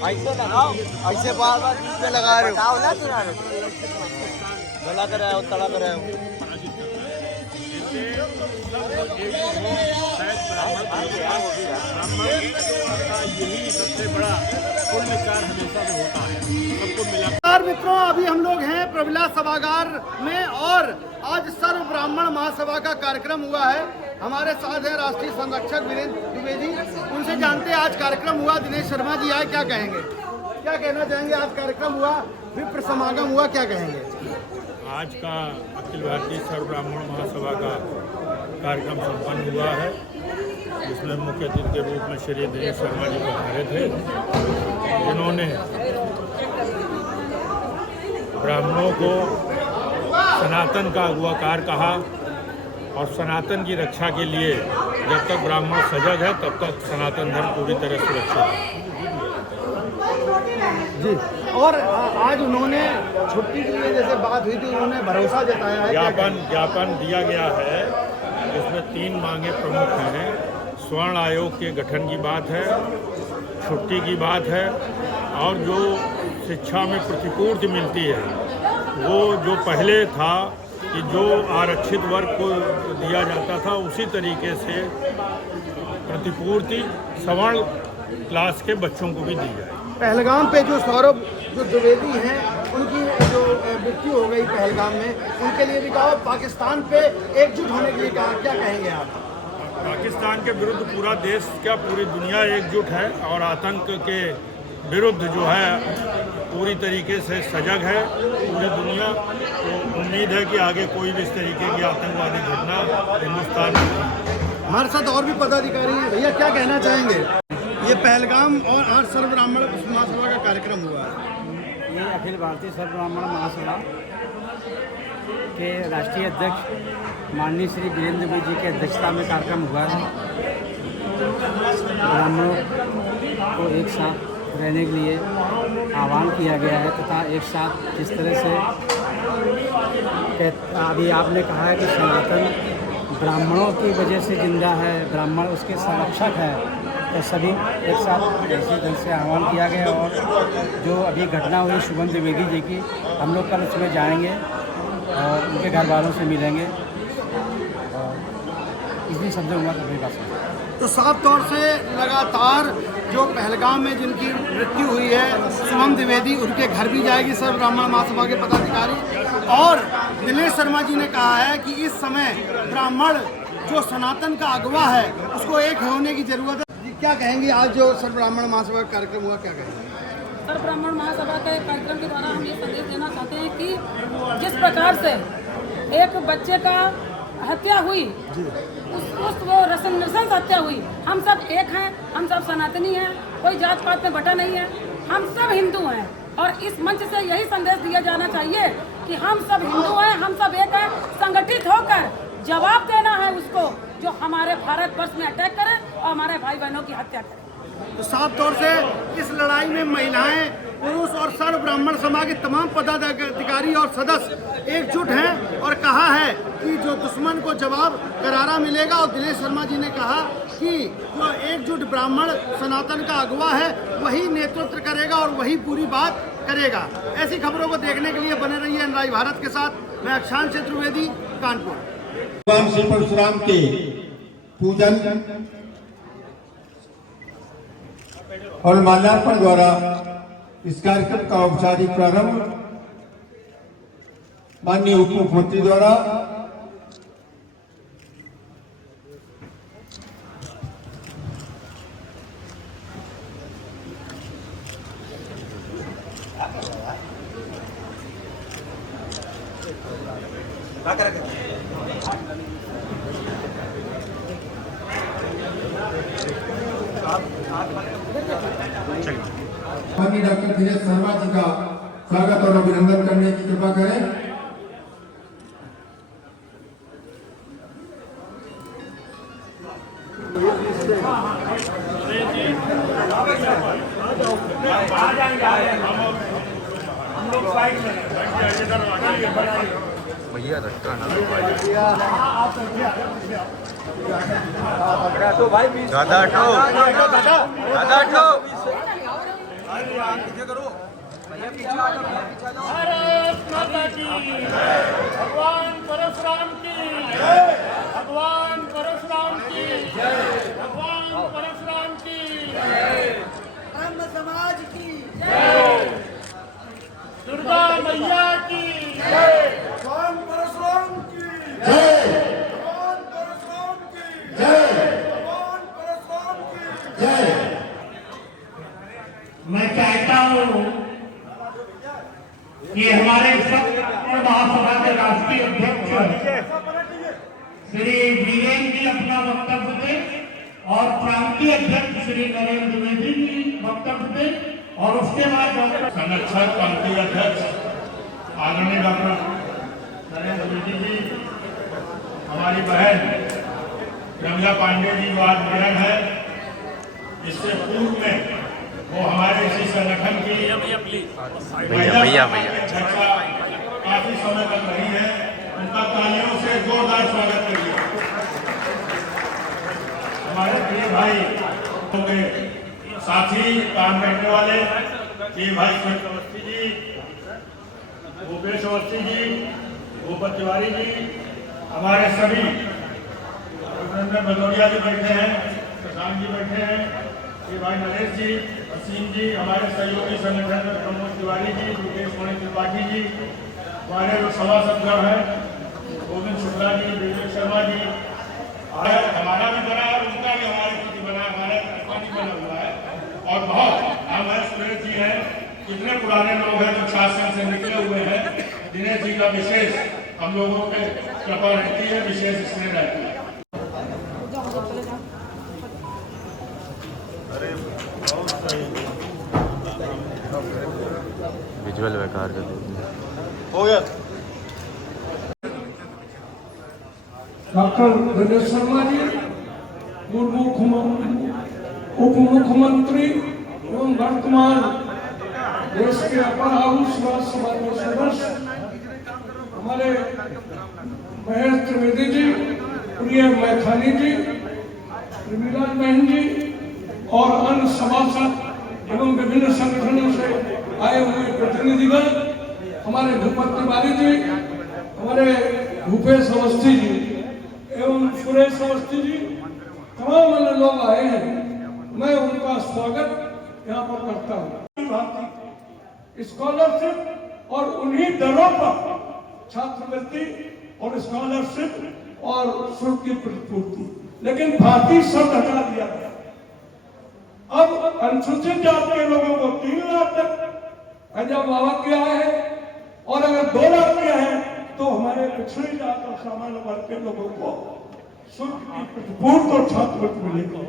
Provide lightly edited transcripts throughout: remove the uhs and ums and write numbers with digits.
ऐसे लगाओ, ऐसे बार बार बीच में लगा रहे हो ना किनारे गला कर रहे हो तड़ा कर रहे हो। यही सबसे बड़ा पुण्य कार्य हमेशा से होता है, सबको मिला। मित्रों, अभी हम लोग हैं प्रभिला सभागार में और आज सर्व ब्राह्मण महासभा का कार्यक्रम हुआ है। हमारे साथ है राष्ट्रीय संरक्षक वीरेंद्र द्विवेदी। उनसे जानते हैं आज कार्यक्रम हुआ, दिनेश शर्मा जी आए, क्या कहेंगे, क्या कहना चाहेंगे? आज कार्यक्रम हुआ, विप्र समागम हुआ, क्या कहेंगे? आज का अखिल भारतीय सर्व ब्राह्मण महासभा का कार्यक्रम संपन्न हुआ है, जिसमें मुख्य अतिथि के रूप में श्री दिनेश शर्मा जी पधारे थे, जिन्होंने ब्राह्मणों को सनातन का अगुवाकार कहा और सनातन की रक्षा के लिए जब तक ब्राह्मण सजग है तब तक सनातन धर्म पूरी तरह सुरक्षित है। जी, और आज उन्होंने छुट्टी के लिए जैसे बात हुई थी, उन्होंने भरोसा जताया है। ज्ञापन दिया गया है, इसमें 3 मांगे प्रमुख हैं। स्वर्ण आयोग के गठन की बात है, छुट्टी की बात है, और जो शिक्षा में प्रतिपूर्ति मिलती है वो जो पहले था कि जो आरक्षित वर्ग को दिया जाता था उसी तरीके से प्रतिपूर्ति सवर्ण क्लास के बच्चों को भी दी जाए। पहलगाम पे जो सौरभ जो द्विवेदी हैं, उनकी जो मृत्यु हो गई पहलगाम में, उनके लिए भी कहा, पाकिस्तान पे एकजुट होने के लिए कहा, क्या कहेंगे आप? पाकिस्तान के विरुद्ध पूरा देश क्या पूरी दुनिया एकजुट है और आतंक के विरुद्ध जो है पूरी तरीके से सजग है पूरी दुनिया। तो उम्मीद है कि आगे कोई भी इस तरीके की आतंकवादी घटना हिंदुस्तान में। हमारे साथ और भी पदाधिकारी हैं, भैया क्या कहना चाहेंगे? ये पहलगाम और आज सर्व ब्राह्मण महासभा का कार्यक्रम हुआ है। ये अखिल भारतीय सर्व ब्राह्मण महासभा के राष्ट्रीय अध्यक्ष माननीय श्री वीरेंद्र द्विवेदी जी की अध्यक्षता में कार्यक्रम हुआ है। ब्राह्मणों को एक साथ रहने के लिए आह्वान किया गया है तथा एक साथ जिस तरह से अभी आपने कहा है कि सनातन ब्राह्मणों की वजह से जिंदा है, ब्राह्मण उसके संरक्षक है, तो सभी एक साथ इसी ढंग से आह्वान किया गया। और जो अभी घटना हुई शुभम द्विवेदी जी की, हम लोग कल उसमें जाएंगे और उनके घर वालों से मिलेंगे और इसी शब्दों में अभी बात। तो साफ तौर से लगातार जो पहलगाम में जिनकी मृत्यु हुई है शुभम द्विवेदी, उनके घर भी जाएगी सर्व ब्राह्मण महासभा के पदाधिकारी। और दिनेश शर्मा जी ने कहा है कि इस समय ब्राह्मण जो सनातन का अगवा है उसको एक होने की जरूरत है। क्या कहेंगे आज जो सर्व ब्राह्मण महासभा का कार्यक्रम हुआ, क्या कहेंगे? सर्व ब्राह्मण महासभा के कार्यक्रम के द्वारा हम ये संदेश देना चाहते हैं कि जिस प्रकार से एक बच्चे का हत्या हुई, उस वो रसम हत्या हुई, हम सब एक हैं, हम सब सनातनी हैं, कोई जात पात में बटा नहीं है, हम सब हिंदू हैं। और इस मंच से यही संदेश दिया जाना चाहिए कि हम सब हिंदू हैं, हम सब एक हैं, संगठित होकर जवाब देना है उसको जो हमारे भारतवर्ष में अटैक करे और हमारे भाई बहनों की हत्या करे। तो साफ तौर से इस लड़ाई में महिलाएं, पुरुष और सर्व ब्राह्मण समाज के तमाम पदाधिकारी और सदस्य एकजुट हैं और कहा है कि जो दुश्मन को जवाब करारा मिलेगा। और दिनेश शर्मा जी ने कहा कि जो एकजुट ब्राह्मण सनातन का अगवा है वही नेतृत्व करेगा और वही पूरी बात करेगा। ऐसी खबरों को देखने के लिए बने रहिए अनराज भारत के साथ। मैं अक्षांश चतुर्वेदी, कानपुर। भगवान श्री परशुराम के पूजन और माल्यार्पण द्वारा इस कार्यक्रम का औपचारिक प्रारंभ माननीय उप मुख्यमंत्री द्वारा माननीय डॉक्टर दिनेश शर्मा जी का स्वागत और अभिनंदन करने की कृपा करें। भैया रखा ना ज्यादा हटो। भारत माता की, भगवान परशुराम की, भगवान परशुराम की, भगवान परशुराम की, ब्रह्म समाज की दुर्गा मैया की, भगवान परशुराम की भगवान परशुराम की भगवान परशुराम की मैं चाहता हूँ कि हमारे सब महासभा के राष्ट्रीय अध्यक्ष श्री वीरेंद्र जी अपना वक्तव्य दें और प्रांतीय अध्यक्ष श्री नरेंद्र द्विवेदी जी वक्तव्य दें और उसके बाद डॉक्टर संरक्षक प्रांतीय अध्यक्ष आदरणीय डॉक्टर नरेंद्र द्विवेदी जी, हमारी बहन रमजा पांडे जी आज बहन है। इससे पूर्व में वो हमारे इसी संगठन की महिला अध्यक्षा काफी समय तक रही है। उनका तालियों से जोरदार स्वागत करिए। हमारे प्रिय भाई होंगे साथी काम करने वाले प्रिय भाई सुरेश अवस्थी जी, भूपेश अवस्थी जी, भूपत तिवारी जी, हमारे सभी अभिनंदन भदौरिया जी बैठे हैं, प्रशांत जी बैठे हैं, श्री भाई नरेश जी, असीम जी, हमारे सहयोगी संगठन प्रमोद तिवारी जी, मुकेश मणि त्रिपाठी जी, हमारे जो सभासदगण हैं गोविंद शुक्ला जी, विवेक शर्मा जी, हमारा भी बना है, उनका भी हमारे प्रति बना, हमारा भी बना हुआ है। और बहुत हम सुरेश जी हैं, कितने पुराने लोग हैं जो शासन से निकले हुए हैं। दिनेश जी का विशेष हम लोगों पे कृपा रहती है, विशेष स्नेह रहती है। विजुअल बेकार कर देते हो गया। डॉक्टर दिनेश शर्मा जी, पूर्व उप मुख्यमंत्री एवं वर्तमान देश के अपर हाउस राज्यसभा के सदस्य हमारे महेश त्रिवेदी जी, प्रिय मैथानी जी, प्रमिला बहन जी और अन्य सभासद एवं विभिन्न संगठनों से आए हुए प्रतिनिधिगण, हमारे भूपत तिवारी जी, हमारे भूपेश अवस्थी जी एवं सुरेश अवस्थी जी, तमाम अन्य लोग आए हैं। मैं उनका स्वागत यहाँ पर करता हूँ। स्कॉलरशिप और उन्हीं दरों पर छात्रवृत्ति और स्कॉलरशिप और शुल्क की प्रतिपूर्ति, लेकिन भांति सब हटा दिया गया। अब अनुसूचित जाति के लोगों को 3 लाख तक जब वावा किया है और अगर 2 लाख किया है तो हमारे पिछड़ी जात और सामान्य वर्ग के लोगों को शुल्क की प्रतिपूर्ति और छात्रवृत्ति मिलेगी।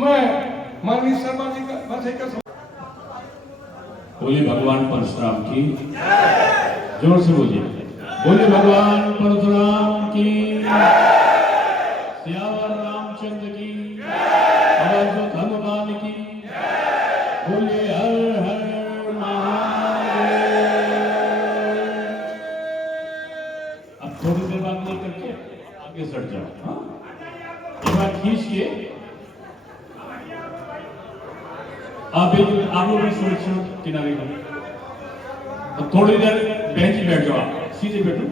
मैं माननीय शर्मा जी का बोलिए भगवान परशुराम की, जोर से बोलिए, बोलिए भगवान परशुराम की, सियावर रामचंद्र की, अवध हनुमान की, बोलिए हर हर महादेव। अब थोड़ी देर बाद नहीं करके आगे सट जाओ। हाँ, एक बार खींचिए। आप लोग भी सुरक्षित किनारे का तो थोड़ी देर बेंच बैठ जाओ, आप सीधे बैठो,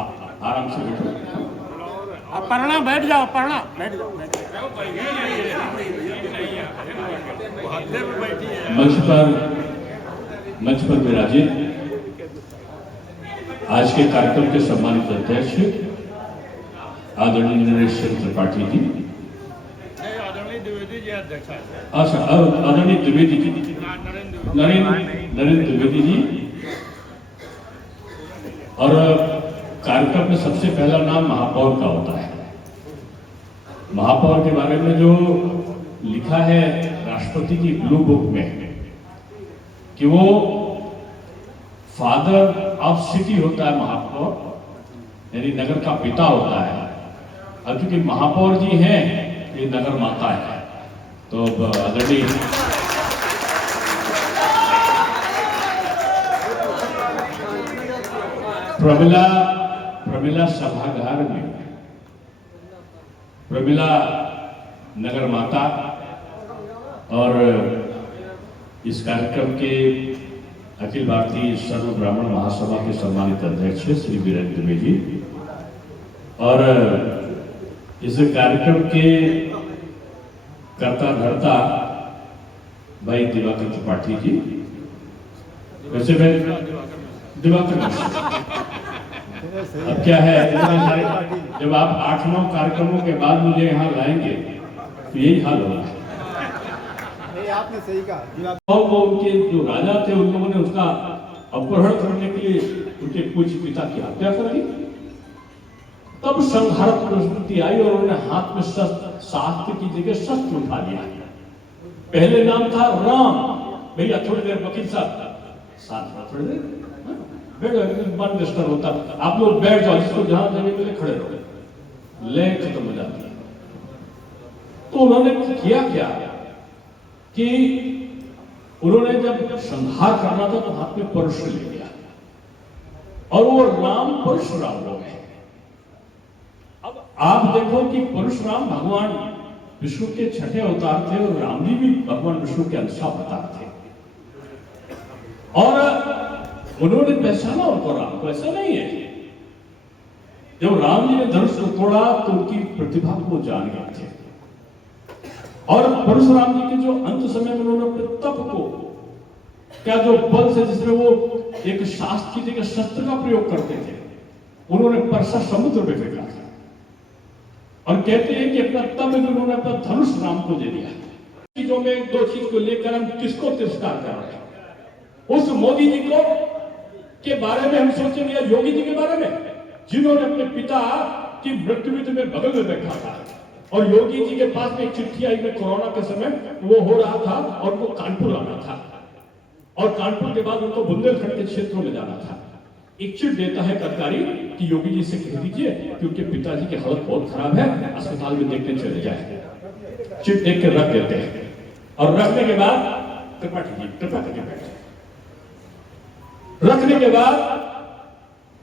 आप आराम से बैठो। आप पढ़ना बैठ जाओ, पढ़ना बैठ जाओ। मंच पर विराजित आज के कार्यक्रम के सम्मानित अध्यक्ष आदरणीय नरेश त्रिपाठी जी, अच्छा आदरणीय द्विवेदी जी, नरेंद्र द्विवेदी जी, और कार्यक्रम में सबसे पहला नाम महापौर का होता है। महापौर के बारे में जो लिखा है राष्ट्रपति की ब्लू बुक में कि वो फादर ऑफ सिटी होता है महापौर, यानी नगर का पिता होता है। अब क्योंकि महापौर जी हैं, ये नगर माता है, तो आदरणीय प्रमिला सभागार में प्रमिला नगर माता और इस कार्यक्रम के अखिल भारतीय सर्व ब्राह्मण महासभा के सम्मानित अध्यक्ष श्री वीरेंद्र दुबे जी और इस कार्यक्रम के कर्ता धर्ता भाई दिवाकर त्रिपाठी जी। वैसे मैं दिवाकर अब क्या है, जब आप 8-9 कार्यक्रमों के बाद मुझे यहाँ लाएंगे तो यही हाल होगा। आपने सही कहा। और वो उनके जो राजा थे उन लोगों ने उसका अपहरण करने के लिए उनके पूज्य पिता की हत्या कर दी। तब संहारक प्रवृत्ति आई और उन्होंने हाथ में शास्त्र की जगह शस्त्र उठा लिया। पहले नाम था राम। भैया थोड़ी देर वकील साहब थोड़ी देर मन डिस्टर्ब होता, आप लोग बैठ जाओ, जिसको जहां देने के लिए खड़े रहो, ले खत्म हो जाती है। तो उन्होंने किया क्या कि उन्होंने जब संहार करना था तो हाथ में परशु ले लिया और वो राम परशुराम हो गए। अब आप देखो कि परशुराम भगवान विष्णु के छठे अवतार थे और राम जी भी भगवान विष्णु के अंश अवतार थे और उन्होंने पहचाना उनको राम को। ऐसा नहीं है, जब राम जी ने धनुष को तोड़ा तो उनकी प्रतिभा को जान गए थे और परशुराम जी के जो अंत समय में उन्होंने अपने तप को क्या जो बल से जिसमें वो एक शास्त्र की जगह शस्त्र का प्रयोग करते थे, उन्होंने परसा समुद्र में फेंका था और कहते हैं कि अपना तप में उन्होंने अपना धनुष राम को दे दिया। चीजों में 2 चीज को लेकर हम किसको तिरस्कार कर रहे हैं? उस मोदी जी को के बारे में हम सोचेंगे या योगी जी के बारे में, जिन्होंने अपने पिता की मृत्यु में बगल में बैठा था और योगी जी के पास में एक चिट्ठी आई में कोरोना के समय वो हो रहा था और वो कानपुर आना था और कानपुर के बाद उनको बुंदेलखंड के क्षेत्रों में जाना था। एक चिट देता है अधिकारी कि योगी जी से कह दीजिए कि उनके पिताजी की हालत बहुत खराब है, अस्पताल में देखने चले जाए। चिट देख के रख देते हैं और रखने के बाद कृपा करके बैठे। रखने के बाद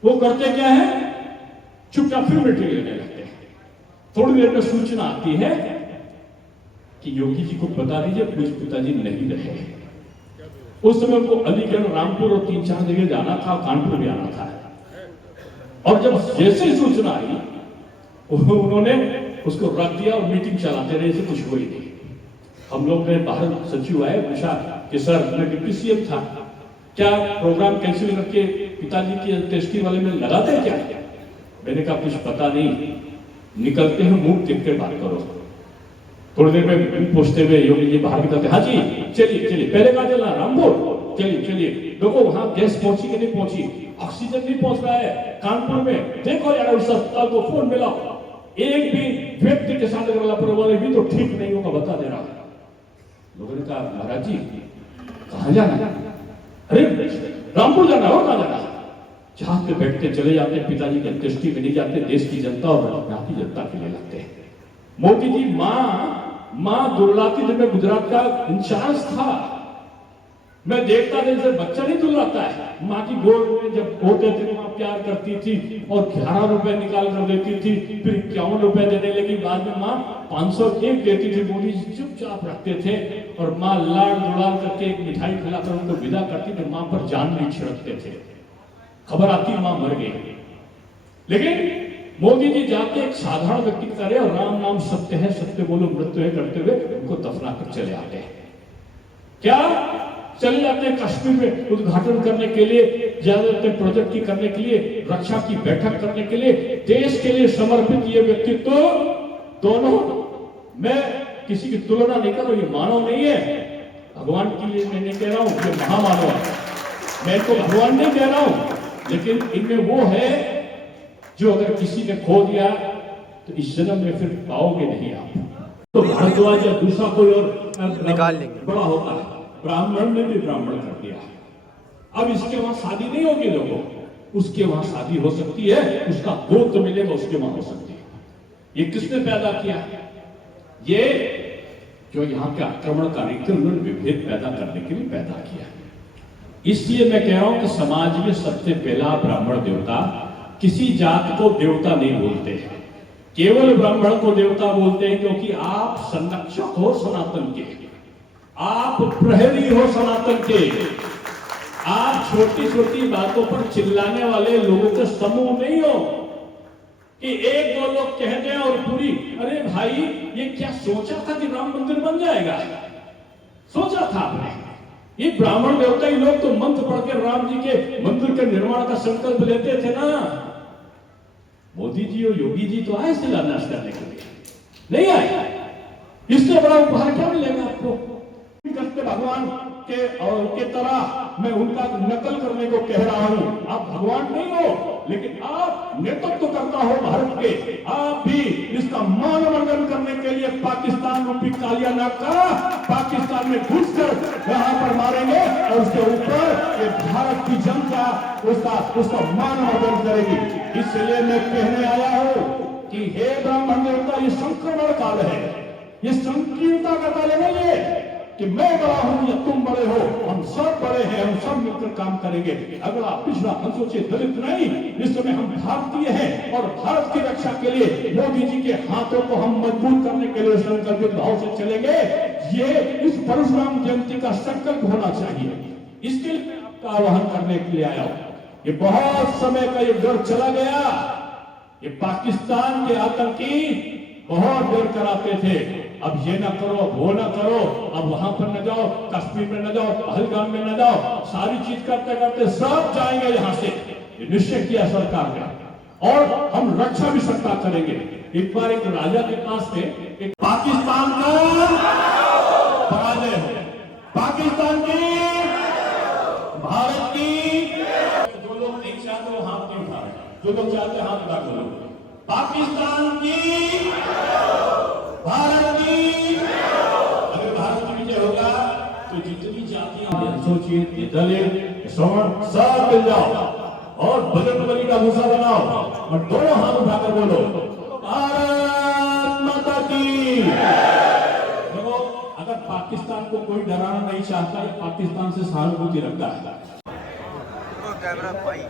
वो करते क्या है, चुपचाप फिर मीटिंग लेने लगते हैं। थोड़ी देर में सूचना आती है कि योगी जी को बता दीजिए कुछ पिताजी नहीं रहे। उस समय उनको अलीगढ़, रामपुर और 3-4 जगह जाना था, कानपुर भी आना था और जब जैसे ही सूचना आई उन्होंने उसको रख दिया और मीटिंग चलाते रहे, कुछ हुई नहीं। हम लोग ने बाहर सचिव आए, पूछा कि सर मैं डिप्टी सीएम था, क्या प्रोग्राम कैंसिल करके पिताजी की अंत्येष्टि वाले में लगाते हैं क्या? मैंने कहा कुछ पता नहीं, निकलते हैं मुंह देख कर बात करो। थोड़ी देर में पूछते हुए योगी जी बाहर निकलते, हाँ जी चलिए पहले कहा चलना रामपुर, चलिए देखो वहां गैस पहुंची कि नहीं पहुंची, ऑक्सीजन नहीं पहुंच रहा है कानपुर में, देखो यार उस अस्पताल को फोन मिला, एक भी व्यक्ति के साथ अगर लापरवाही भी तो ठीक नहीं होगा, बता दे रहा। लोगों ने कहा महाराज जी कहां जाना? अरे रामपुर जाना और कहां जाना? जहां पे बैठते चले जाते, पिताजी की अंत्येष्टि में नहीं जाते, देश की जनता और यहाँ की जनता के लिए लगते हैं। मोदी जी मां दुर्लाती जब मैं गुजरात का इंचार्ज था, मैं देखता था जैसे बच्चा नहीं दुर्लाता है, माँ की गोद में जब होते थे माँ प्यार करती थी और 11 रुपए निकाल कर देती थी, फिर 51 रुपए देने लगी, बाद में माँ 501 देती थी। मोदी जी चुपचाप रखते थे और माँ लाड़ दुलार करके एक मिठाई खिलाकर उनको विदा करती थी, माँ पर जान नहीं छिड़कते थे। खबर आती माँ मर गई, लेकिन मोदी जी जाके एक साधारण व्यक्ति की तरह और राम नाम सत्य है, सत्य बोलो मृत्यु है करते हुए उनको दफना कर चले आते हैं। क्या चले जाते हैं कश्मीर में उद्घाटन करने के लिए, ज्यादातर प्रोजेक्ट की करने के लिए, रक्षा की बैठक करने के लिए, देश के लिए समर्पित ये व्यक्तित्व दोनों, मैं किसी की तुलना नहीं कर रहा हूं, ये मानव नहीं है, भगवान के लिए मैं नहीं कह रहा हूं, ये महामानव है, मैं तो भगवान नहीं कह रहा हूं, लेकिन इनमें वो है जो अगर किसी ने खो दिया तो इस जन्म में फिर पाओगे नहीं आप। तो भारद्वाज या दूसरा कोई और निकाल लेंगे, बड़ा होता है, ब्राह्मण ने भी ब्राह्मण कर दिया। अब इसके वहां शादी नहीं होगी लोगों, उसके वहां शादी हो सकती है, उसका गोत्र मिलेगा, उसके वहां हो सकती है। ये किसने पैदा किया? ये जो यहाँ के आक्रमणकारी थे उन्होंने विभेद पैदा करने के लिए पैदा किया। इसलिए मैं कह रहा हूं कि समाज में सबसे पहला ब्राह्मण देवता, किसी जात को देवता नहीं बोलते हैं, केवल ब्राह्मण को देवता बोलते हैं, क्योंकि आप संरक्षक हो सनातन के, आप प्रहरी हो सनातन के, आप छोटी छोटी बातों पर चिल्लाने वाले लोगों के समूह नहीं हो कि एक दो लोग कह दें और पूरी, अरे भाई ये क्या सोचा था कि राम मंदिर बन जाएगा? सोचा था आपने? ये ब्राह्मण देवता ही लोग तो मंत्र पढ़ के राम जी के मंदिर के निर्माण का संकल्प लेते थे ना। मोदी जी और योगी जी तो आए शिलान्यास करने के लिए, नहीं आए। इससे बड़ा उपहार क्या मिलेगा आपको? करते भगवान के तरह मैं उनका नकल करने को कह रहा हूं। आप भगवान नहीं हो, लेकिन आप नेतृत्व करता हो भारत के। आप भी इसका मानवर्धन करने के लिए पाकिस्तान रूपी कालिया नाग का पाकिस्तान में घुसकर यहां पर मारेंगे और उसके ऊपर ये भारत की जनता उसका मानवर्धन करेगी। इसलिए मैं कहने आया हूं कि हे ब्राह्मण देवता, ये संक्रमण काल है, ये संकीर्णता का काल नहीं है कि मैं बड़ा हूं या तुम बड़े हो। हम सब बड़े हैं, हम सब मिलकर काम करेंगे। अगला पिछड़ा अनुसूचित दलित नहीं, इस समय हम भारतीय हैं और भारत की रक्षा के लिए मोदी जी के हाथों को हम मजबूत करने के लिए संकल्पित भाव से चलेंगे। ये इस परशुराम जयंती का संकल्प होना चाहिए। इसके लिए मैं आपका आह्वान करने के लिए आया हूं। ये बहुत समय का ये डर चला गया। ये पाकिस्तान के आतंकी बहुत डर कराते थे, अब ये ना करो, वो ना करो, अब वहां पर न जाओ, कश्मीर में न जाओ, पहलगाम में न जाओ, सारी चीज करते करते सब जाएंगे यहां से। ये निश्चय किया सरकार ने और हम रक्षा भी सरकार करेंगे। एक बार एक राजा के पास थे, एक पाकिस्तान का पराजय हो, पाकिस्तान की, भारत की। जो लोग नहीं चाहते वो हाथ नहीं उठा रहे, जो लोग चाहते हाथ उठा करो। पाकिस्तान की, भारत की। अगर भारत की विजय होगा तो जितनी जातियां, अनुसूचित, दलित, सवर्ण सब मिल जाओ और बजरंगबली का भूसा बनाओ और दोनों हाथ उठाकर बोलो भारत माता की। देखो, अगर पाकिस्तान को कोई डराना नहीं चाहता या पाकिस्तान से सहानुभूति रखता है, कैमरा भाई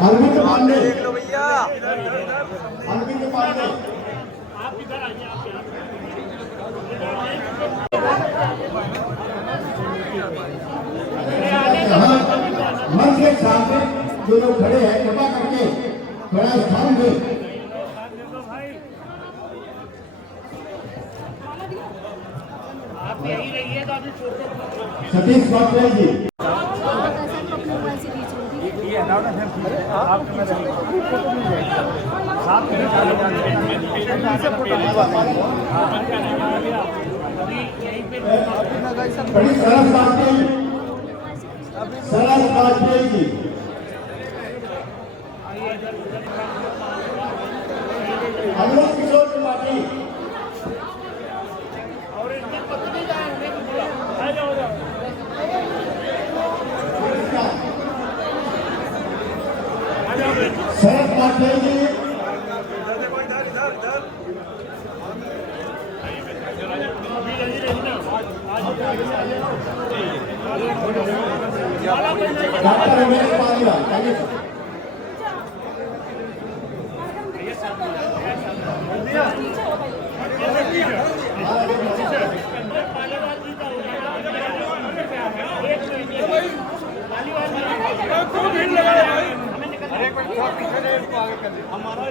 अरविंद पांडे, देख लो भैया, अरविंद पांडे, मंच के सामने जो लोग खड़े हैं कृपा करके बड़ा स्थान दें। सतीश वाजपेयी जी, बड़ी सरस वाजपेयी, सरस वाजपेयी जी, अमृत किशोर त्रिपाठी, शरद वाजपेयी जी, डॉक्टर रमेश पालीवाल, अरे कोई पीछे हमारा